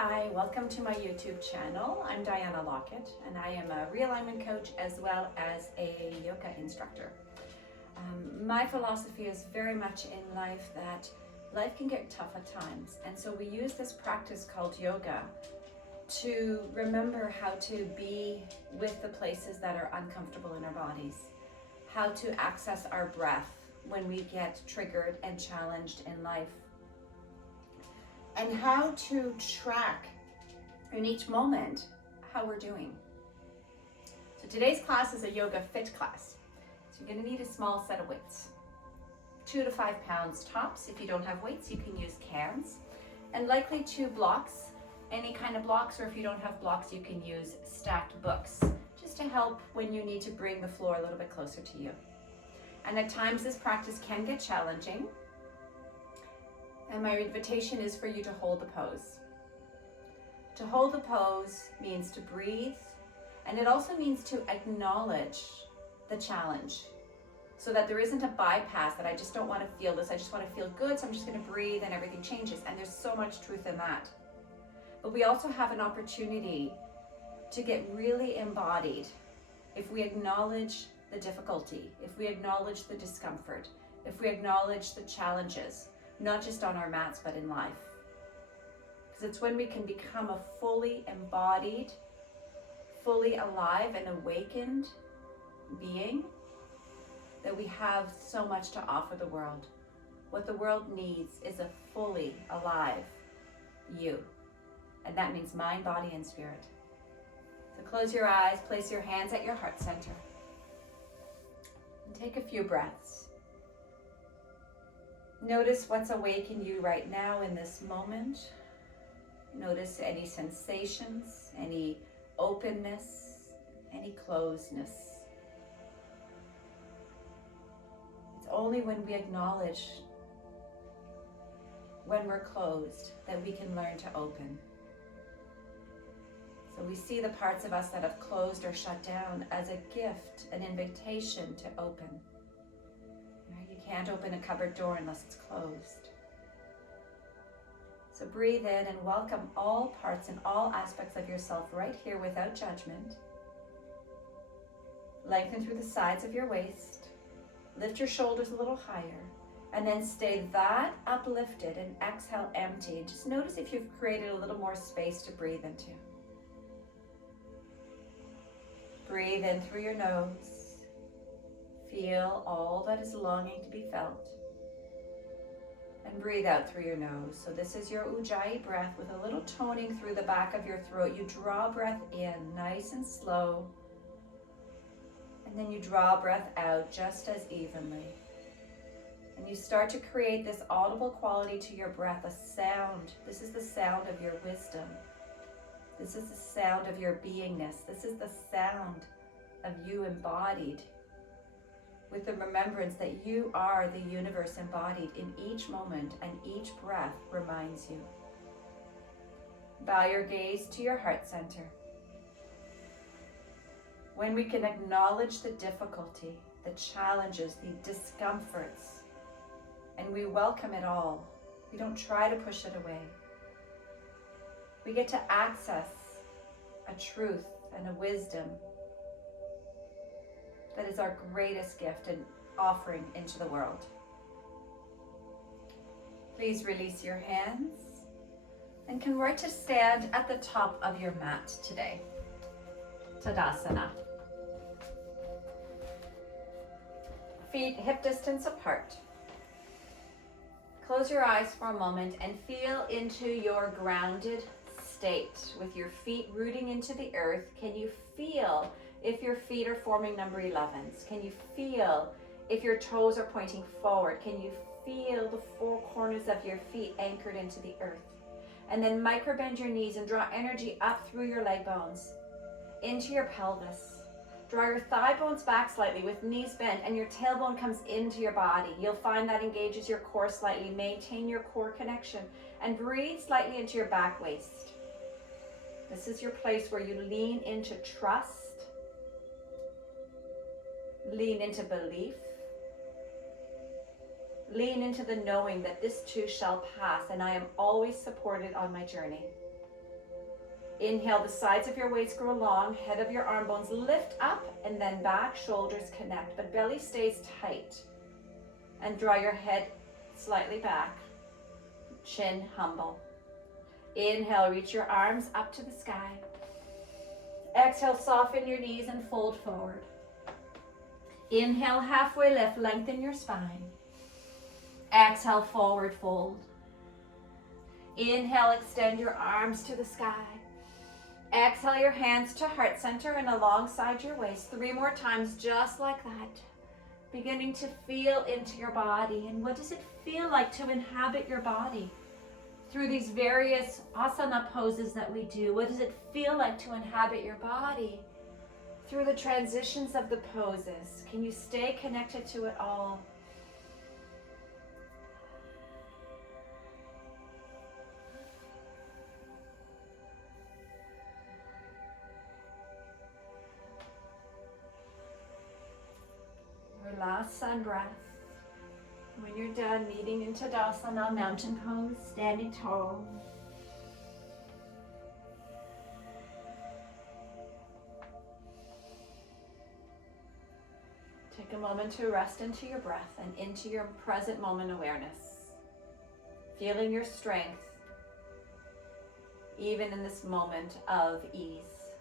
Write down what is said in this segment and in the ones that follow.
Hi, welcome to my YouTube channel. I'm Diana Lockett and I am a realignment coach as well as a yoga instructor. My philosophy is very much in life that life can get tough at times, and so we use this practice called yoga to remember how to be with the places that are uncomfortable in our bodies, how to access our breath when we get triggered and challenged in life, and how to track in each moment how we're doing. So today's class is a yoga fit class. So you're going to need a small set of weights, 2 to 5 pounds tops. If you don't have weights, you can use cans, and likely 2 blocks, any kind of blocks, or if you don't have blocks, you can use stacked books, just to help when you need to bring the floor a little bit closer to you. And at times this practice can get challenging. And my invitation is for you to hold the pose. To hold the pose means to breathe, and it also means to acknowledge the challenge, so that there isn't a bypass that I just don't want to feel this, I just want to feel good, so I'm just going to breathe and everything changes. And there's so much truth in that. But we also have an opportunity to get really embodied if we acknowledge the difficulty, if we acknowledge the discomfort, if we acknowledge the challenges, not just on our mats, but in life. Because it's when we can become a fully embodied, fully alive and awakened being that we have so much to offer the world. What the world needs is a fully alive you. And that means mind, body, and spirit. So close your eyes, place your hands at your heart center, and take a few breaths. Notice what's awake in you right now in this moment. Notice any sensations, any openness, any closedness. It's only when we acknowledge when we're closed that we can learn to open. So we see the parts of us that have closed or shut down as a gift, an invitation to open. You can't open a cupboard door unless it's closed. So breathe in and welcome all parts and all aspects of yourself right here without judgment. Lengthen through the sides of your waist. Lift your shoulders a little higher, and then stay that uplifted and exhale empty. Just notice if you've created a little more space to breathe into. Breathe in through your nose. Feel all that is longing to be felt. And breathe out through your nose. So this is your Ujjayi breath with a little toning through the back of your throat. You draw breath in nice and slow. And then you draw breath out just as evenly. And you start to create this audible quality to your breath, a sound. This is the sound of your wisdom. This is the sound of your beingness. This is the sound of you embodied, with the remembrance that you are the universe embodied in each moment, and each breath reminds you. Bow your gaze to your heart center. When we can acknowledge the difficulty, the challenges, the discomforts, and we welcome it all, we don't try to push it away. We get to access a truth and a wisdom that is our greatest gift and offering into the world. Please release your hands and come right to stand at the top of your mat today. Tadasana. Feet hip distance apart. Close your eyes for a moment and feel into your grounded state with your feet rooting into the earth. Can you feel if your feet are forming number 11s? Can you feel if your toes are pointing forward? Can you feel the 4 corners of your feet anchored into the earth? And then micro bend your knees and draw energy up through your leg bones, into your pelvis. Draw your thigh bones back slightly with knees bent, and your tailbone comes into your body. You'll find that engages your core slightly. Maintain your core connection and breathe slightly into your back waist. This is your place where you lean into trust, lean into belief, lean into the knowing that this too shall pass, and I am always supported on my journey. Inhale, the sides of your waist grow long, head of your arm bones lift up and then back, shoulders connect, but belly stays tight. And draw your head slightly back, chin humble. Inhale, reach your arms up to the sky. Exhale, soften your knees and fold forward. Inhale, halfway lift, lengthen your spine. Exhale, forward fold. Inhale, extend your arms to the sky. Exhale your hands to heart center and alongside your waist. 3 more times, just like that. Beginning to feel into your body. And what does it feel like to inhabit your body through these various asana poses that we do? What does it feel like to inhabit your body through the transitions of the poses? Can you stay connected to it all? Last sun breath. When you're done, meeting in Tadasana, mountain pose, standing tall. Take a moment to rest into your breath and into your present moment awareness. Feeling your strength, even in this moment of ease.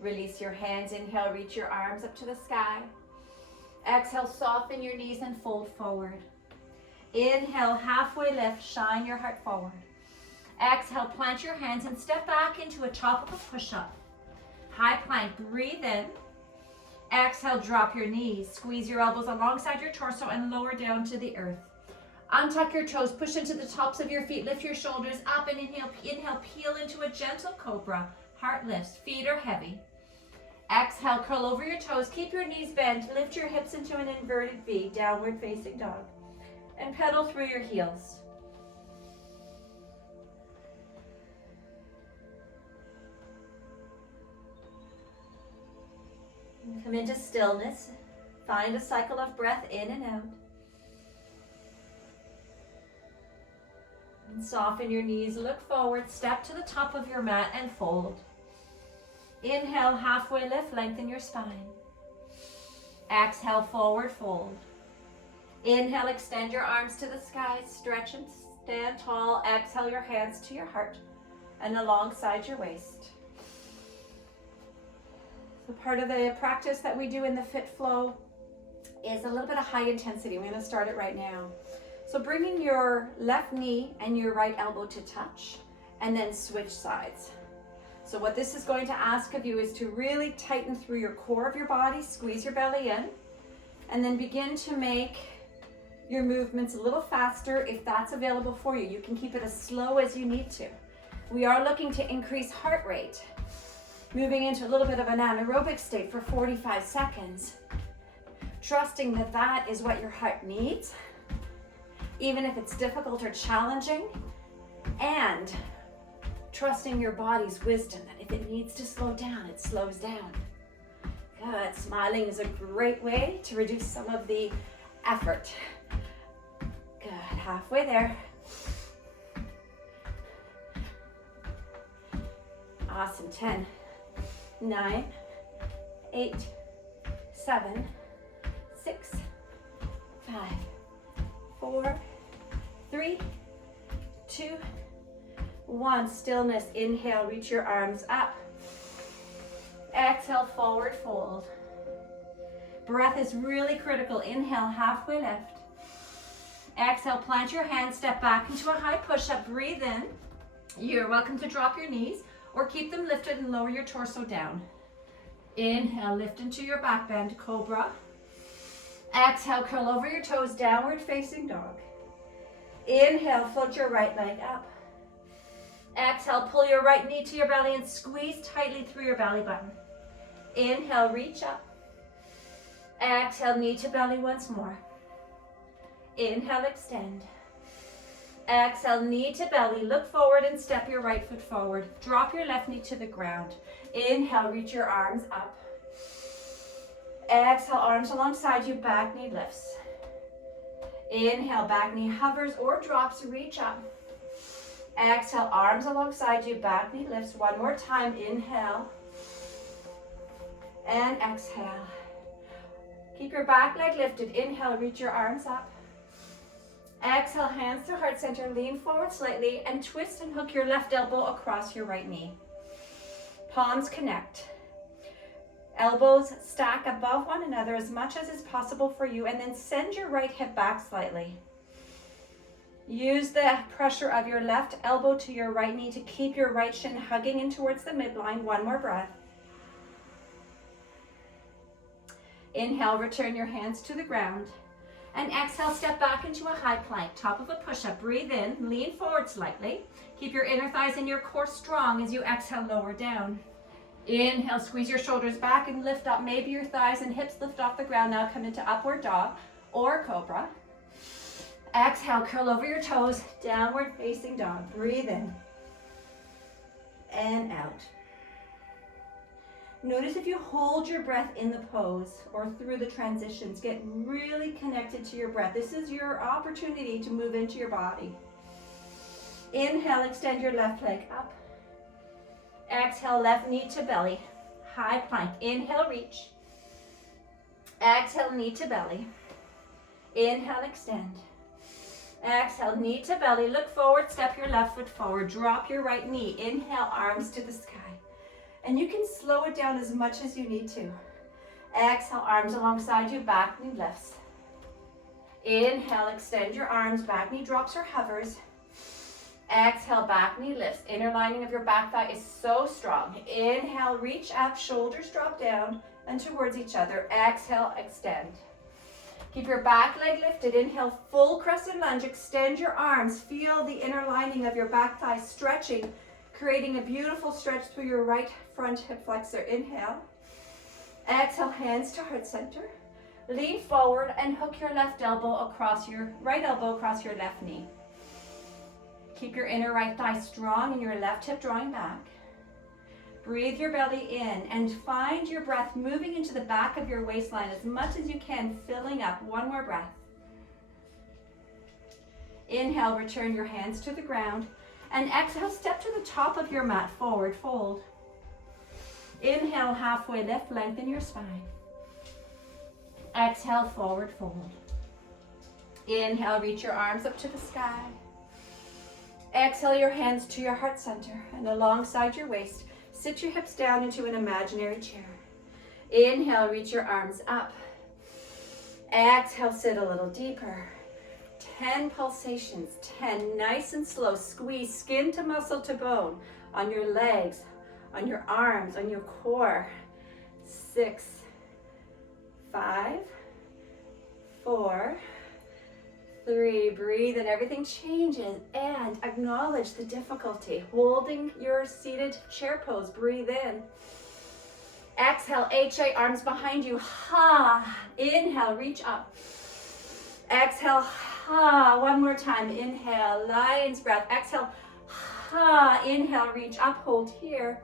Release your hands, inhale, reach your arms up to the sky. Exhale, soften your knees and fold forward. Inhale, halfway lift, shine your heart forward. Exhale, plant your hands and step back into a top of a push-up. High plank, breathe in. Exhale, drop your knees. Squeeze your elbows alongside your torso and lower down to the earth. Untuck your toes, push into the tops of your feet, lift your shoulders up and inhale, peel into a gentle cobra. Heart lifts, feet are heavy. Exhale, curl over your toes, keep your knees bent, lift your hips into an inverted V, downward facing dog, and pedal through your heels. Come into stillness, find a cycle of breath in and out. And soften your knees, look forward, step to the top of your mat and fold. Inhale, halfway lift, lengthen your spine. Exhale, forward fold. Inhale, extend your arms to the sky, stretch and stand tall. Exhale your hands to your heart and alongside your waist. So part of the practice that we do in the Fit Flow is a little bit of high intensity. We're going to start it right now. So bringing your left knee and your right elbow to touch and then switch sides. So what this is going to ask of you is to really tighten through your core of your body, squeeze your belly in, and then begin to make your movements a little faster if that's available for you. You can keep it as slow as you need to. We are looking to increase heart rate, moving into a little bit of an anaerobic state for 45 seconds, trusting that that is what your heart needs, even if it's difficult or challenging, and trusting your body's wisdom that if it needs to slow down, it slows down. Good. Smiling is a great way to reduce some of the effort. Good. Halfway there. Awesome. 10, 9, 8, 7, 6, 5, 4, 3, 2, 1. Stillness. Inhale, reach your arms up. Exhale, forward fold. Breath is really critical. Inhale, halfway lift. Exhale, plant your hands, step back into a high push-up. Breathe in. You're welcome to drop your knees or keep them lifted and lower your torso down. Inhale, lift into your back bend, cobra. Exhale, curl over your toes, downward facing dog. Inhale, float your right leg up. Exhale, pull your right knee to your belly and squeeze tightly through your belly button. Inhale, reach up. Exhale, knee to belly once more. Inhale, extend. Exhale, knee to belly. Look forward and step your right foot forward. Drop your left knee to the ground. Inhale, reach your arms up. Exhale, arms alongside you, back knee lifts. Inhale, back knee hovers or drops, reach up. Exhale, arms alongside you, back knee lifts. One more time, inhale. And exhale. Keep your back leg lifted. Inhale, reach your arms up. Exhale, hands to heart center. Lean forward slightly and twist and hook your left elbow across your right knee. Palms connect. Elbows stack above one another as much as is possible for you, and then send your right hip back slightly. Use the pressure of your left elbow to your right knee to keep your right shin hugging in towards the midline. One more breath. Inhale, return your hands to the ground. And exhale, step back into a high plank, top of a push-up. Breathe in, lean forward slightly. Keep your inner thighs and your core strong as you exhale, lower down. Inhale, squeeze your shoulders back and lift up. Maybe your thighs and hips lift off the ground. Now come into upward dog or cobra. Exhale, curl over your toes, downward facing dog. Breathe in and out. Notice if you hold your breath in the pose or through the transitions, get really connected to your breath. This is your opportunity to move into your body. Inhale, extend your left leg up. Exhale, left knee to belly, high plank. Inhale, reach. Exhale, knee to belly. Inhale, extend. Exhale, knee to belly. Look forward, step your left foot forward. Drop your right knee. Inhale, arms to the sky. And you can slow it down as much as you need to. Exhale, arms alongside you, back knee lifts. Inhale, extend your arms, back knee drops or hovers. Exhale, back knee lifts. Inner lining of your back thigh is so strong. Inhale, reach up, shoulders drop down and towards each other. Exhale, extend. Keep your back leg lifted. Inhale, full crescent lunge. Extend your arms. Feel the inner lining of your back thigh stretching, creating a beautiful stretch through your right front hip flexor. Inhale. Exhale, hands to heart center. Lean forward and hook your left elbow across your right elbow across your left knee. Keep your inner right thigh strong and your left hip drawing back. Breathe your belly in and find your breath moving into the back of your waistline as much as you can, filling up. One more breath. Inhale, return your hands to the ground. And exhale, step to the top of your mat, forward fold. Inhale, halfway lift, lengthen your spine. Exhale, forward fold. Inhale, reach your arms up to the sky. Exhale your hands to your heart center and alongside your waist. Sit your hips down into an imaginary chair. Inhale, reach your arms up. Exhale, sit a little deeper. 10 pulsations, 10, nice and slow. Squeeze skin to muscle to bone on your legs, on your arms, on your core. 6, 5, 4, 3, breathe and everything changes, and acknowledge the difficulty. Holding your seated chair pose, breathe in. Exhale, HA, arms behind you, ha. Inhale, reach up. Exhale, ha. One more time, inhale, lion's breath. Exhale, ha. Inhale, reach up, hold here.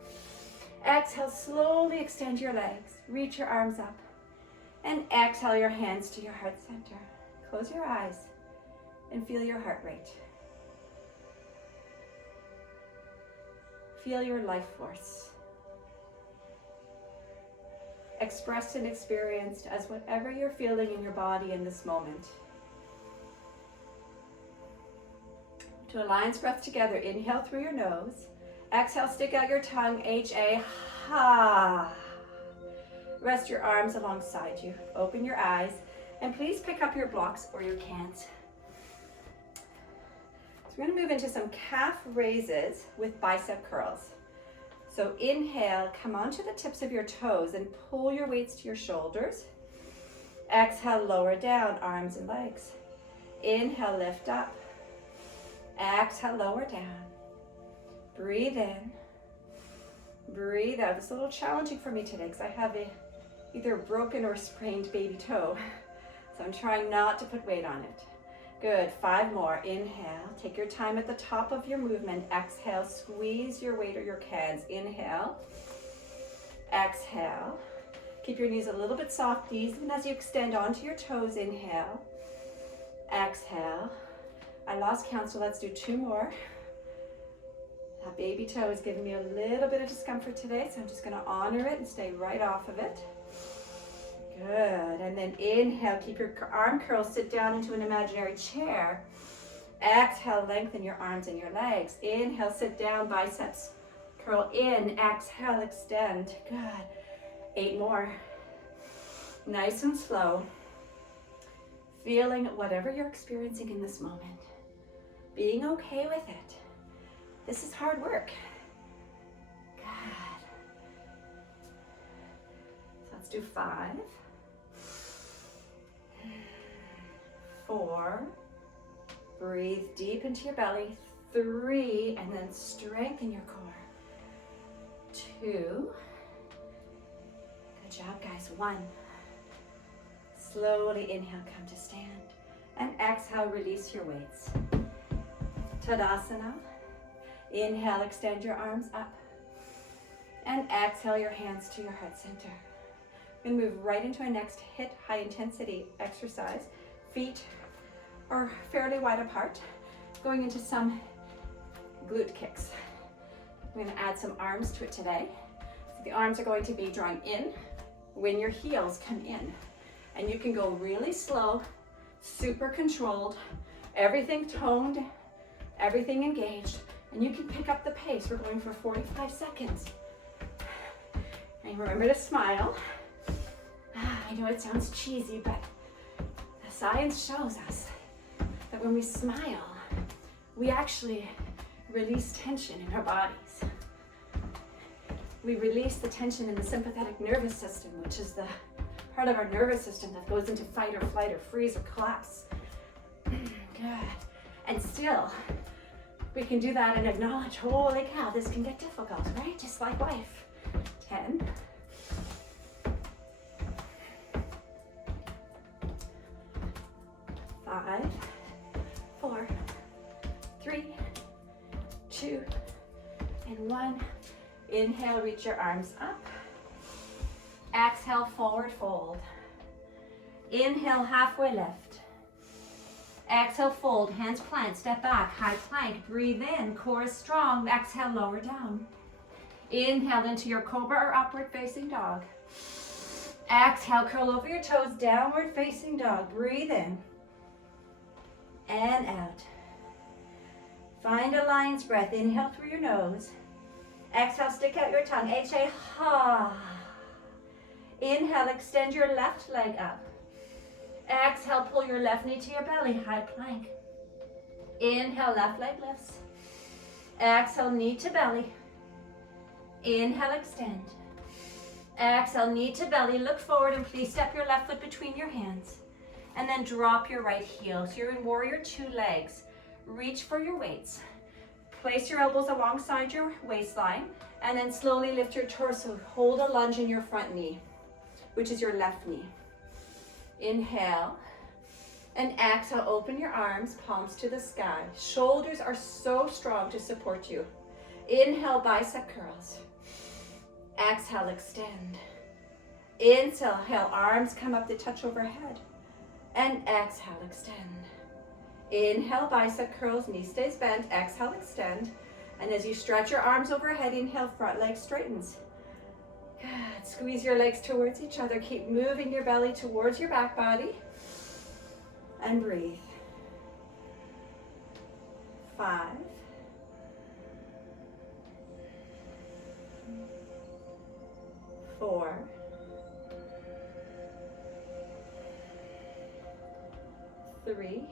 Exhale, slowly extend your legs, reach your arms up. And exhale your hands to your heart center. Close your eyes and feel your heart rate. Feel your life force. Expressed and experienced as whatever you're feeling in your body in this moment. To a lion's breath together, inhale through your nose. Exhale, stick out your tongue, H-A, ha. Rest your arms alongside you. Open your eyes, and please pick up your blocks or your cans. So we're going to move into some calf raises with bicep curls. So inhale, come onto the tips of your toes and pull your weights to your shoulders. Exhale, lower down, arms and legs. Inhale, lift up. Exhale, lower down. Breathe in. Breathe out. It's a little challenging for me today because I have either broken or sprained baby toe. So I'm trying not to put weight on it. Good, 5 more. Inhale, take your time at the top of your movement. Exhale, squeeze your weight or your cans. Inhale, exhale. Keep your knees a little bit soft, even as you extend onto your toes. Inhale, exhale. I lost count, so let's do 2 more. That baby toe is giving me a little bit of discomfort today, so I'm just gonna honor it and stay right off of it. Good, and then inhale, keep your arm curls, sit down into an imaginary chair. Exhale, lengthen your arms and your legs. Inhale, sit down, biceps curl in. Exhale, extend. Good. 8 more. Nice and slow. Feeling whatever you're experiencing in this moment. Being okay with it. This is hard work. Good. So let's do 5, 4, breathe deep into your belly, 3, and then strengthen your core, 2, good job guys, 1, slowly inhale, come to stand, and exhale, release your weights. Tadasana, inhale, extend your arms up, and exhale your hands to your heart center. We're going to move right into our next HIIT, high intensity exercise. Feet are fairly wide apart, going into some glute kicks. I'm going to add some arms to it today. So the arms are going to be drawn in when your heels come in. And you can go really slow, super controlled, everything toned, everything engaged, and you can pick up the pace. We're going for 45 seconds. And remember to smile. I know it sounds cheesy, but the science shows us that when we smile, we actually release tension in our bodies. We release the tension in the sympathetic nervous system, which is the part of our nervous system that goes into fight or flight or freeze or collapse. Good. And still, we can do that and acknowledge, holy cow, this can get difficult, right? Just like life. 10. 5, 4, 3, 2, and 1. Inhale, reach your arms up. Exhale, forward fold. Inhale, halfway lift. Exhale, fold, hands plant, step back, high plank, breathe in, core is strong. Exhale, lower down. Inhale into your cobra or upward facing dog. Exhale, curl over your toes, downward facing dog. Breathe in and out. Find a lion's breath. Inhale through your nose. Exhale, stick out your tongue. H-A, ha. Inhale, extend your left leg up. Exhale, pull your left knee to your belly, high plank. Inhale, left leg lifts. Exhale, knee to belly. Inhale, extend. Exhale, knee to belly, look forward, and please step your left foot between your hands. And then drop your right heel. So you're in warrior 2 legs. Reach for your weights. Place your elbows alongside your waistline, and then slowly lift your torso. Hold a lunge in your front knee, which is your left knee. Inhale, and exhale, open your arms, palms to the sky. Shoulders are so strong to support you. Inhale, bicep curls. Exhale, extend. Inhale, arms come up to touch overhead. And exhale, extend. Inhale, bicep curls, knee stays bent. Exhale, extend. And as you stretch your arms overhead, inhale, front leg straightens. Good. Squeeze your legs towards each other. Keep moving your belly towards your back body. And breathe. 5. 4. 3.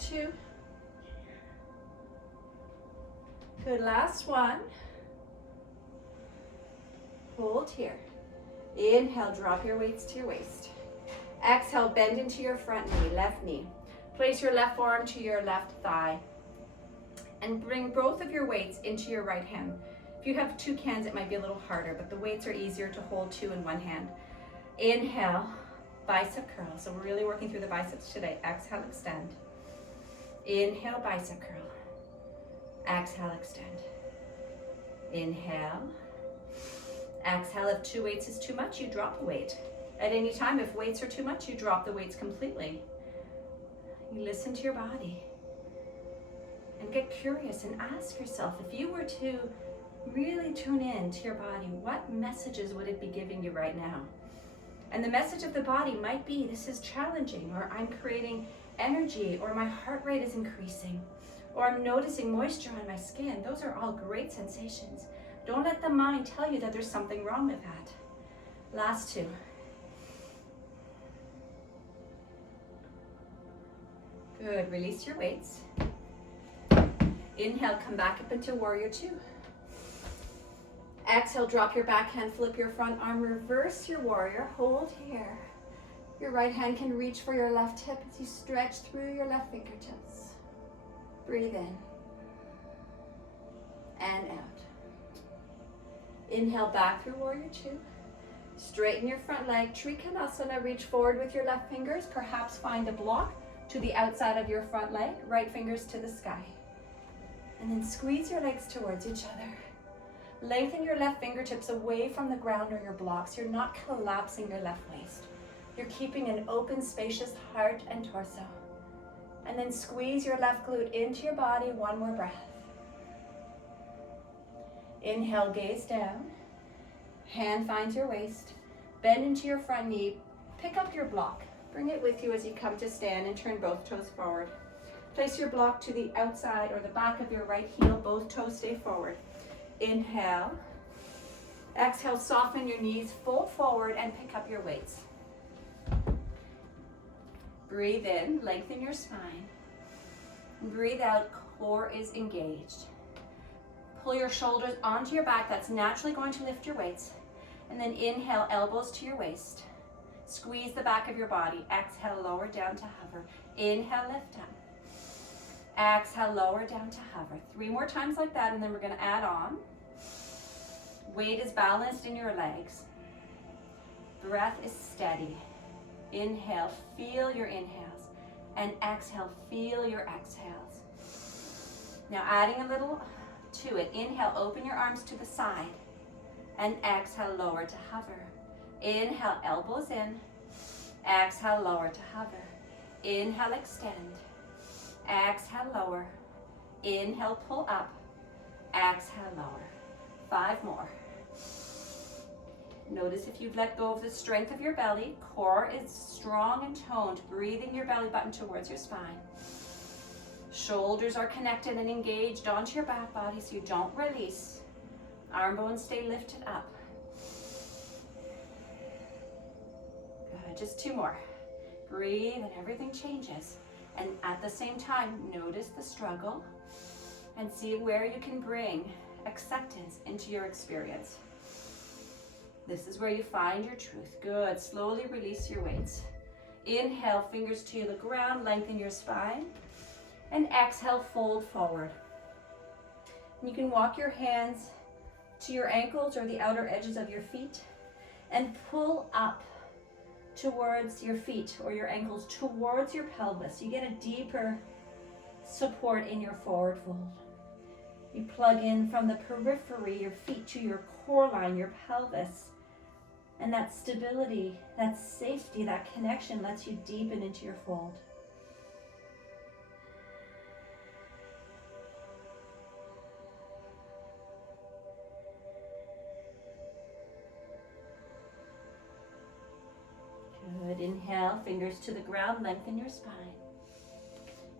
2. Good, last one. Hold here. Inhale, drop your weights to your waist. Exhale, bend into your front knee, left knee. Place your left forearm to your left thigh. And bring both of your weights into your right hand. If you have 2 cans, it might be a little harder, but the weights are easier to hold 2 in one hand. Inhale, bicep curl. So we're really working through the biceps today. Exhale, extend. Inhale, bicep curl. Exhale, extend. Inhale. Exhale, if 2 weights is too much, you drop the weight. At any time, if weights are too much, you drop the weights completely. You listen to your body and get curious and ask yourself, if you were to really tune in to your body, what messages would it be giving you right now? And the message of the body might be, this is challenging, or I'm creating energy, or my heart rate is increasing, or I'm noticing moisture on my skin. Those are all great sensations. Don't let the mind tell you that there's something wrong with that. Last two. Good, release your weights. Inhale, come back up into warrior two. Exhale, drop your backhand, flip your front arm, reverse your warrior, hold here. Your right hand can reach for your left hip as you stretch through your left fingertips. Breathe in and out. Inhale, back through warrior two. Straighten your front leg, Tadasana, reach forward with your left fingers, perhaps find a block to the outside of your front leg, right fingers to the sky. And then squeeze your legs towards each other. Lengthen your left fingertips away from the ground or your blocks. You're not collapsing your left waist. You're keeping an open, spacious heart and torso. And then squeeze your left glute into your body. One more breath. Inhale, gaze down. Hand finds your waist. Bend into your front knee. Pick up your block. Bring it with you as you come to stand and turn both toes forward. Place your block to the outside or the back of your right heel. Both toes stay forward. Inhale. Exhale, soften your knees, fold forward and pick up your weights. Breathe in, lengthen your spine. Breathe out, core is engaged. Pull your shoulders onto your back. That's naturally going to lift your weights. And then inhale, elbows to your waist. Squeeze the back of your body. Exhale, lower down to hover. Inhale, lift up. Exhale, lower down to hover. 3 more times like that, and then we're going to add on. Weight is balanced in your legs. Breath is steady. Inhale, feel your inhales. And exhale, feel your exhales. Now adding a little to it. Inhale, open your arms to the side. And exhale, lower to hover. Inhale, elbows in. Exhale, lower to hover. Inhale, extend. Exhale, lower. Inhale, pull up. Exhale, lower. 5 more. Notice if you've let go of the strength of your belly, core is strong and toned, breathing your belly button towards your spine. Shoulders are connected and engaged onto your back body so you don't release. Arm bones stay lifted up. Good, just 2 more. Breathe and everything changes. And at the same time, notice the struggle and see where you can bring acceptance into your experience. This is where you find your truth. Good. Slowly release your weights. Inhale, fingers to the ground, lengthen your spine. And exhale, fold forward. You can walk your hands to your ankles or the outer edges of your feet and pull up towards your feet or your ankles, towards your pelvis. You get a deeper support in your forward fold. You plug in from the periphery, your feet to your core line, your pelvis. And that stability, that safety, that connection lets you deepen into your fold. Good. Inhale, fingers to the ground, lengthen your spine.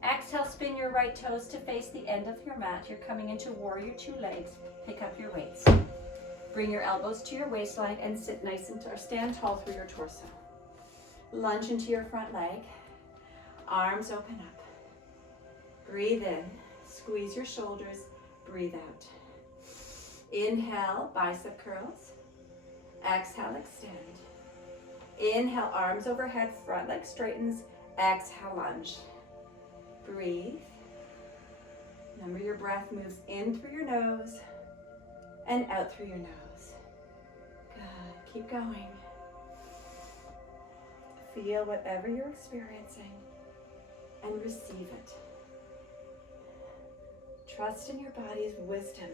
Exhale, spin your right toes to face the end of your mat. You're coming into warrior 2 legs. Pick up your weights. Bring your elbows to your waistline and sit nice and or stand tall through your torso. Lunge into your front leg. Arms open up. Breathe in. Squeeze your shoulders. Breathe out. Inhale, bicep curls. Exhale, extend. Inhale, arms overhead, front leg straightens. Exhale, lunge. Breathe. Remember your breath moves in through your nose and out through your nose. Good. Keep going. Feel whatever you're experiencing and receive it. Trust in your body's wisdom.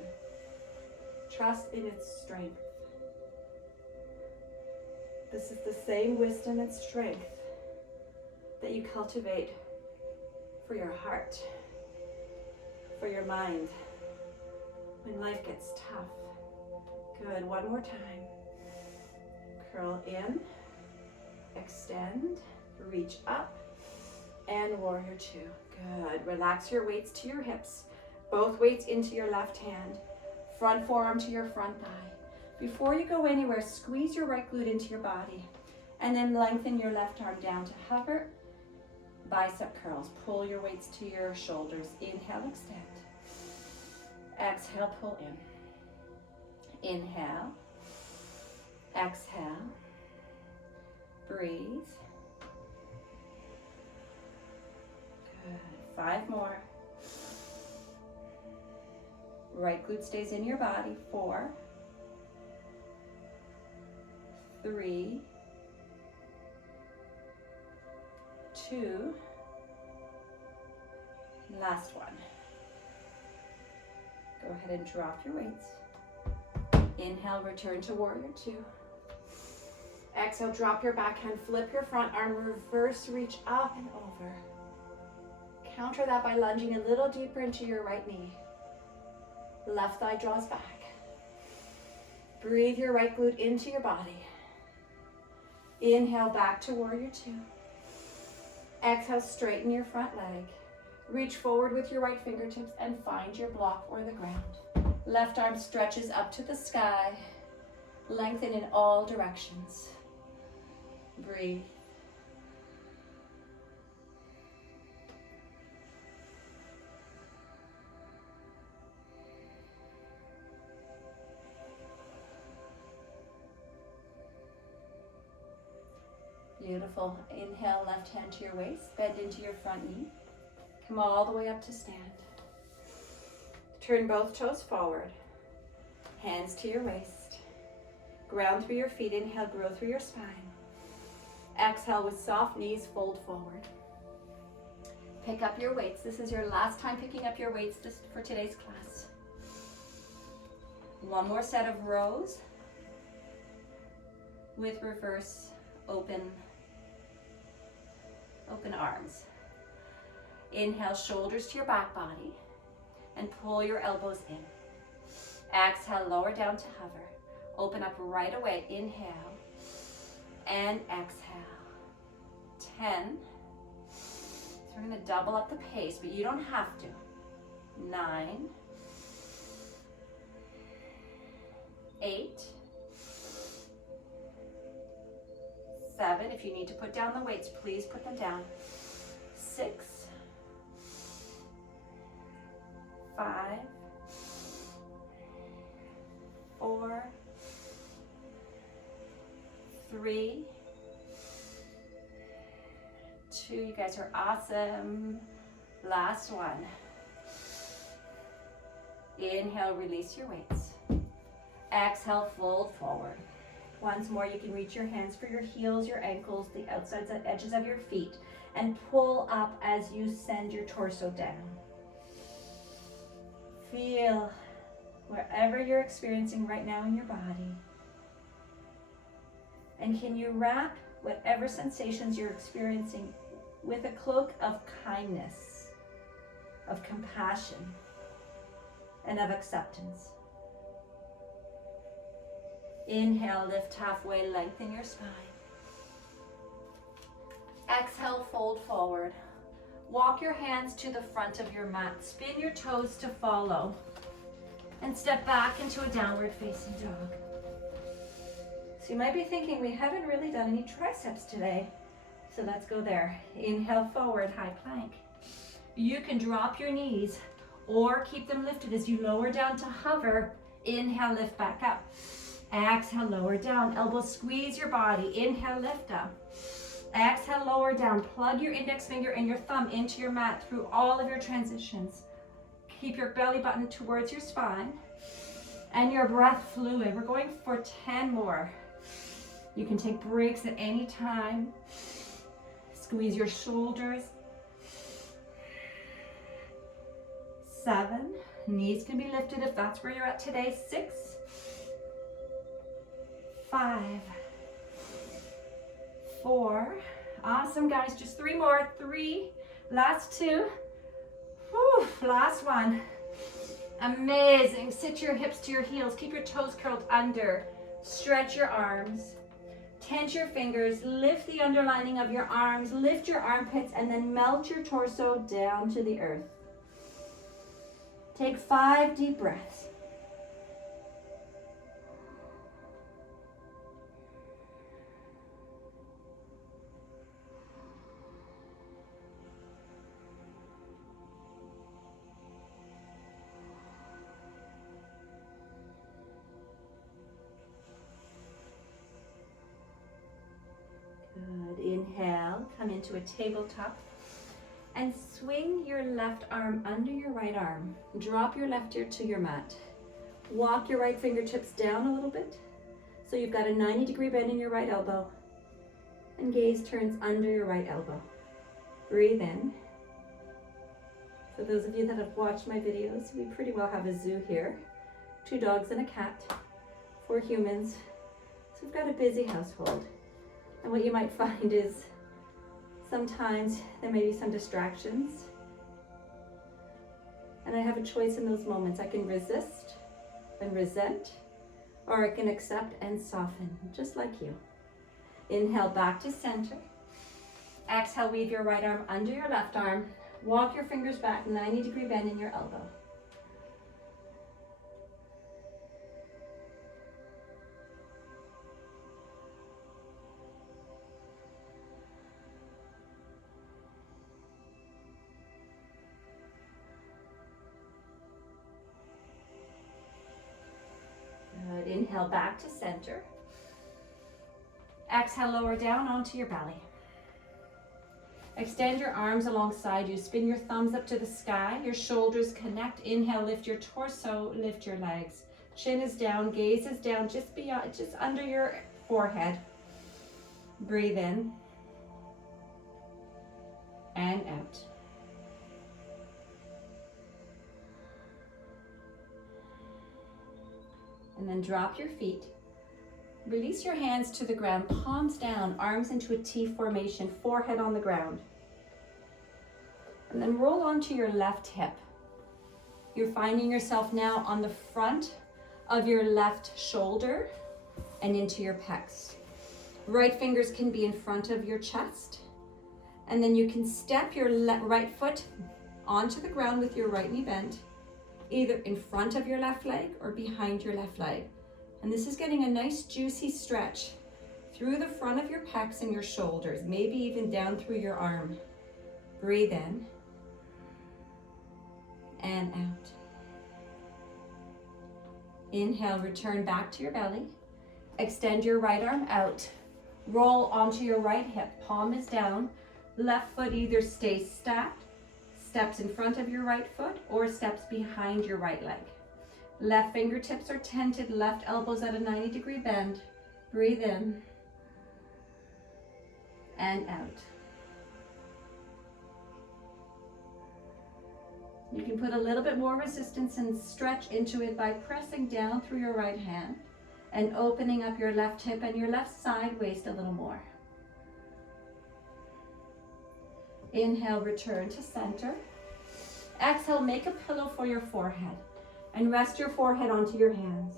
Trust in its strength. This is the same wisdom and strength that you cultivate for your heart, for your mind, when life gets tough. Good, one more time. Curl in, extend, reach up, and warrior two. Good, relax your weights to your hips, both weights into your left hand, front forearm to your front thigh. Before you go anywhere, squeeze your right glute into your body, and then lengthen your left arm down to hover. Bicep curls, pull your weights to your shoulders. Inhale, extend. Exhale, pull in. Inhale. Exhale. Breathe. Good. 5 more. Right glute stays in your body. 4, 3, 2, last one. Go ahead and drop your weights. Inhale, return to warrior two. Exhale, drop your backhand, flip your front arm, reverse reach up and over. Counter that by lunging a little deeper into your right knee. Left thigh draws back. Breathe your right glute into your body. Inhale, back to warrior two. Exhale, straighten your front leg. Reach forward with your right fingertips and find your block or the ground. Left arm stretches up to the sky. Lengthen in all directions. Breathe. Beautiful. Inhale, left hand to your waist, bend into your front knee. Come all the way up to stand. Turn both toes forward. Hands to your waist. Ground through your feet. Inhale, grow through your spine. Exhale, with soft knees, fold forward. Pick up your weights. This is your last time picking up your weights for today's class. One more set of rows with reverse open arms. Inhale, shoulders to your back body and pull your elbows in. Exhale, lower down to hover. Open up right away. Inhale and exhale. 10. So we're going to double up the pace, but you don't have to. 9, 8, 7. If you need to put down the weights, please put them down. 6, 5, 4, 3, 2. You guys are awesome. Last one. Inhale, release your weights. Exhale, fold forward. Once more, you can reach your hands for your heels, your ankles, the outside edges of your feet, and pull up as you send your torso down. Feel wherever you're experiencing right now in your body. And can you wrap whatever sensations you're experiencing with a cloak of kindness, of compassion, and of acceptance. Inhale, lift halfway, lengthen your spine. Exhale, fold forward. Walk your hands to the front of your mat. Spin your toes to follow. And step back into a downward facing dog. So you might be thinking, we haven't really done any triceps today. So let's go there. Inhale, forward, high plank. You can drop your knees or keep them lifted as you lower down to hover. Inhale, lift back up. Exhale, lower down. Elbows squeeze your body. Inhale, lift up. Exhale, lower down. Plug your index finger and your thumb into your mat through all of your transitions. Keep your belly button towards your spine and your breath fluid. We're going for 10 more. You can take breaks at any time. Squeeze your shoulders. 7. Knees can be lifted if that's where you're at today. 6. 5. 4. Awesome, guys. Just 3 more. 3. Last 2. Whew, last one. Amazing. Sit your hips to your heels. Keep your toes curled under. Stretch your arms. Tense your fingers. Lift the underlining of your arms. Lift your armpits and then melt your torso down to the earth. Take 5 deep breaths. Good. Inhale, come into a tabletop and swing your left arm under your right arm. Drop your left ear to your mat. Walk your right fingertips down a little bit. So you've got a 90-degree bend in your right elbow and gaze turns under your right elbow. Breathe in. For those of you that have watched my videos, we pretty well have a zoo here. 2 dogs and a cat, 4 humans. So we've got a busy household. And what you might find is sometimes there may be some distractions. And I have a choice in those moments. I can resist and resent, or I can accept and soften, just like you. Inhale back to center. Exhale, weave your right arm under your left arm. Walk your fingers back, 90-degree bend in your elbow. Good. Inhale back to center. Exhale, lower down onto your belly. Extend your arms alongside you. Spin your thumbs up to the sky. Your shoulders connect. Inhale, lift your torso, lift your legs. Chin is down, gaze is down, just beyond, just under your forehead. Breathe in and out. And then drop your feet. Release your hands to the ground, palms down, arms into a T formation, forehead on the ground. And then roll onto your left hip. You're finding yourself now on the front of your left shoulder and into your pecs. Right fingers can be in front of your chest. And then you can step your right foot onto the ground with your right knee bent, either in front of your left leg or behind your left leg. And this is getting a nice juicy stretch through the front of your pecs and your shoulders, maybe even down through your arm. Breathe in and out. Inhale, return back to your belly. Extend your right arm out. Roll onto your right hip, palm is down. Left foot either stays stacked, steps in front of your right foot, or steps behind your right leg. Left fingertips are tented, left elbows at a 90-degree bend. Breathe in and out. You can put a little bit more resistance and stretch into it by pressing down through your right hand and opening up your left hip and your left side waist a little more. Inhale, return to center. Exhale, make a pillow for your forehead and rest your forehead onto your hands.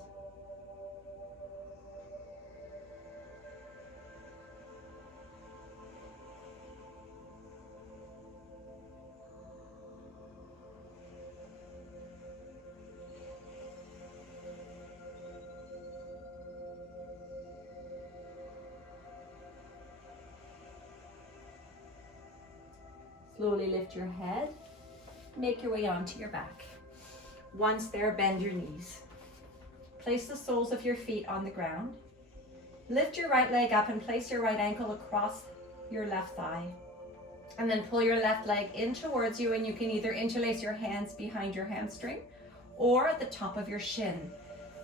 Slowly lift your head, make your way onto your back. Once there, bend your knees. Place the soles of your feet on the ground. Lift your right leg up and place your right ankle across your left thigh. And then pull your left leg in towards you, and you can either interlace your hands behind your hamstring or at the top of your shin.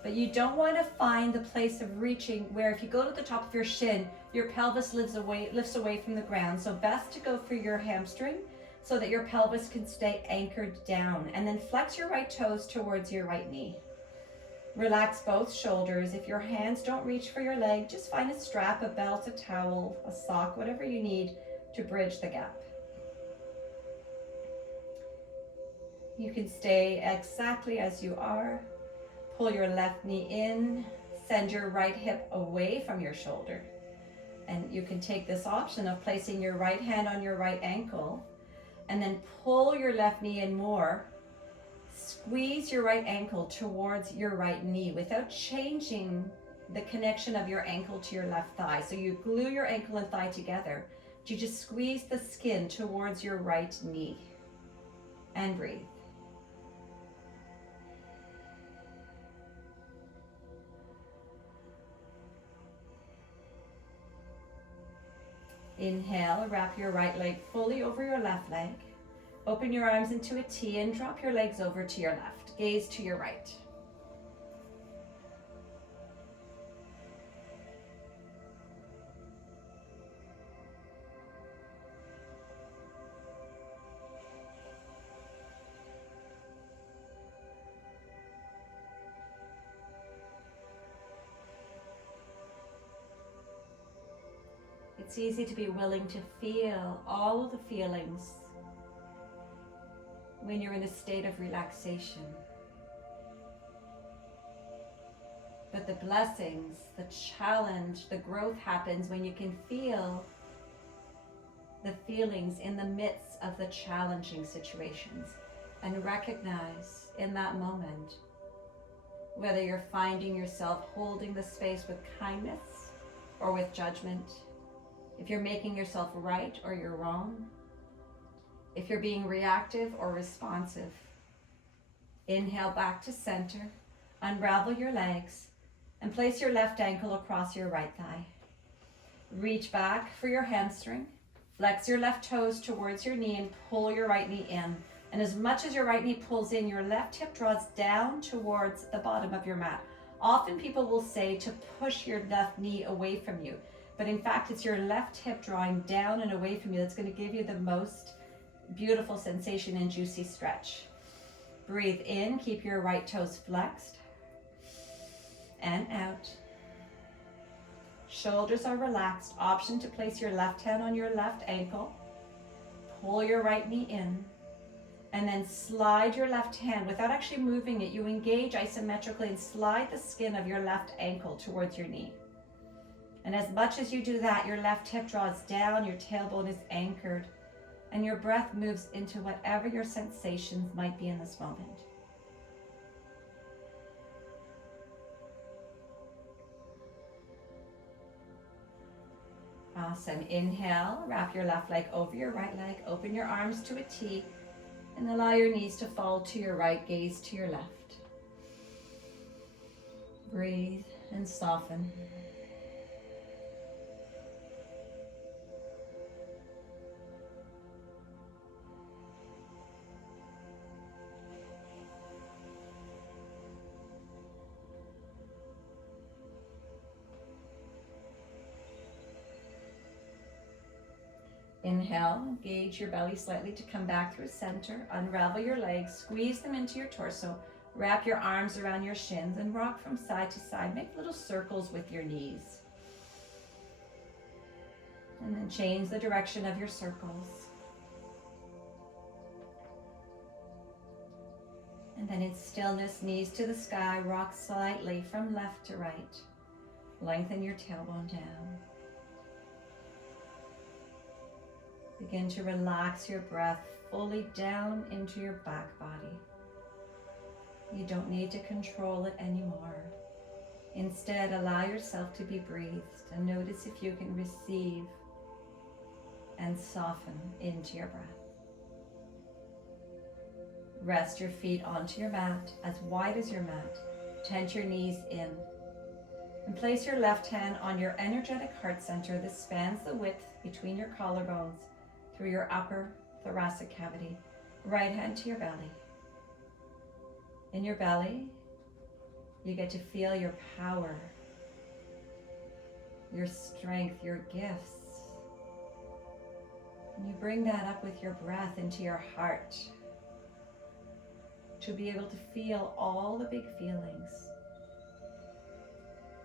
But you don't want to find the place of reaching where if you go to the top of your shin, your pelvis lifts away from the ground. So best to go for your hamstring so that your pelvis can stay anchored down. And then flex your right toes towards your right knee. Relax both shoulders. If your hands don't reach for your leg, just find a strap, a belt, a towel, a sock, whatever you need to bridge the gap. You can stay exactly as you are. Pull your left knee in, send your right hip away from your shoulder. And you can take this option of placing your right hand on your right ankle and then pull your left knee in more. Squeeze your right ankle towards your right knee without changing the connection of your ankle to your left thigh. So you glue your ankle and thigh together. You just squeeze the skin towards your right knee and breathe. Inhale, wrap your right leg fully over your left leg. Open your arms into a T and drop your legs over to your left. Gaze to your right. It's easy to be willing to feel all of the feelings when you're in a state of relaxation. But the blessings, the challenge, the growth happens when you can feel the feelings in the midst of the challenging situations and recognize in that moment whether you're finding yourself holding the space with kindness or with judgment, if you're making yourself right or you're wrong, if you're being reactive or responsive. Inhale back to center, unravel your legs, and place your left ankle across your right thigh. Reach back for your hamstring, flex your left toes towards your knee and pull your right knee in. And as much as your right knee pulls in, your left hip draws down towards the bottom of your mat. Often people will say to push your left knee away from you, but in fact it's your left hip drawing down and away from you that's going to give you the most beautiful sensation and juicy stretch. Breathe in, keep your right toes flexed, and out. Shoulders are relaxed. Option to place your left hand on your left ankle. Pull your right knee in, and then slide your left hand without actually moving it. You engage isometrically and slide the skin of your left ankle towards your knee. And as much as you do that, your left hip draws down, your tailbone is anchored, and your breath moves into whatever your sensations might be in this moment. Awesome. Inhale, wrap your left leg over your right leg, open your arms to a T, and allow your knees to fall to your right, gaze to your left. Breathe and soften. Inhale, engage your belly slightly to come back through center. Unravel your legs, squeeze them into your torso. Wrap your arms around your shins and rock from side to side. Make little circles with your knees. And then change the direction of your circles. And then in stillness, knees to the sky, rock slightly from left to right. Lengthen your tailbone down. Begin to relax your breath fully down into your back body. You don't need to control it anymore. Instead, allow yourself to be breathed and notice if you can receive and soften into your breath. Rest your feet onto your mat, as wide as your mat. Tent your knees in. And place your left hand on your energetic heart center. This spans the width between your collarbones through your upper thoracic cavity. Right hand to your belly. In your belly, you get to feel your power, your strength, your gifts. And you bring that up with your breath into your heart to be able to feel all the big feelings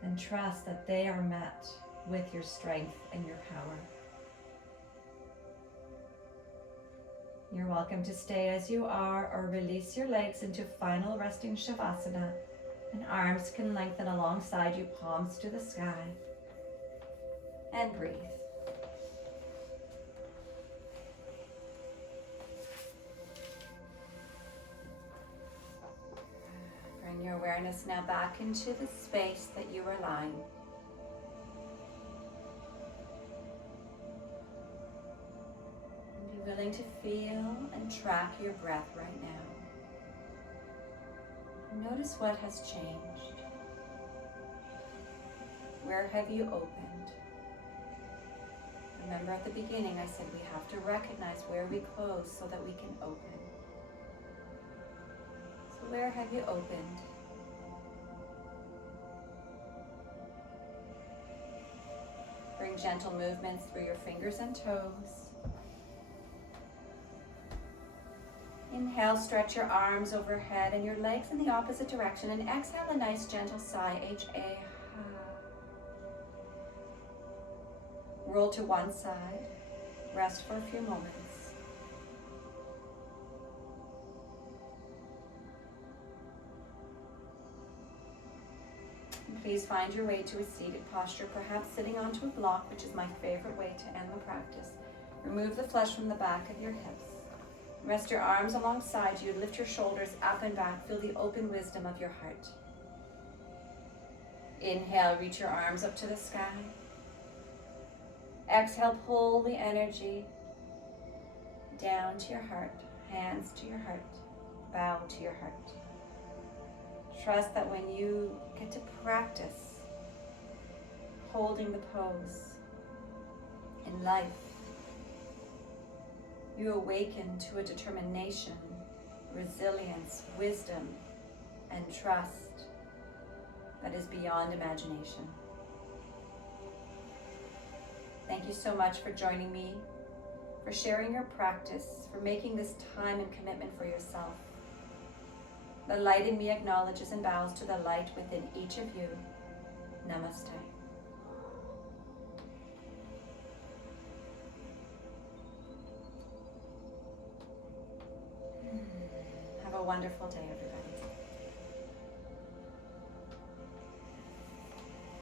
and trust that they are met with your strength and your power. You're welcome to stay as you are or release your legs into final resting Shavasana, and arms can lengthen alongside you, palms to the sky. And breathe. Bring your awareness now back into the space that you are lying. And be willing to feel and track your breath right now. Notice what has changed. Where have you opened? Remember at the beginning I said we have to recognize where we close so that we can open. So where have you opened? Bring gentle movements through your fingers and toes. Inhale, stretch your arms overhead and your legs in the opposite direction, and exhale a nice gentle sigh, H-A. Roll to one side, rest for a few moments. And please find your way to a seated posture, perhaps sitting onto a block, which is my favorite way to end the practice. Remove the flesh from the back of your hips. Rest your arms alongside you, lift your shoulders up and back, feel the open wisdom of your heart. Inhale, reach your arms up to the sky. Exhale, pull the energy down to your heart, hands to your heart, bow to your heart. Trust that when you get to practice holding the pose in life, you awaken to a determination, resilience, wisdom, and trust that is beyond imagination. Thank you so much for joining me, for sharing your practice, for making this time and commitment for yourself. The light in me acknowledges and bows to the light within each of you. Namaste. Have a wonderful day, everybody.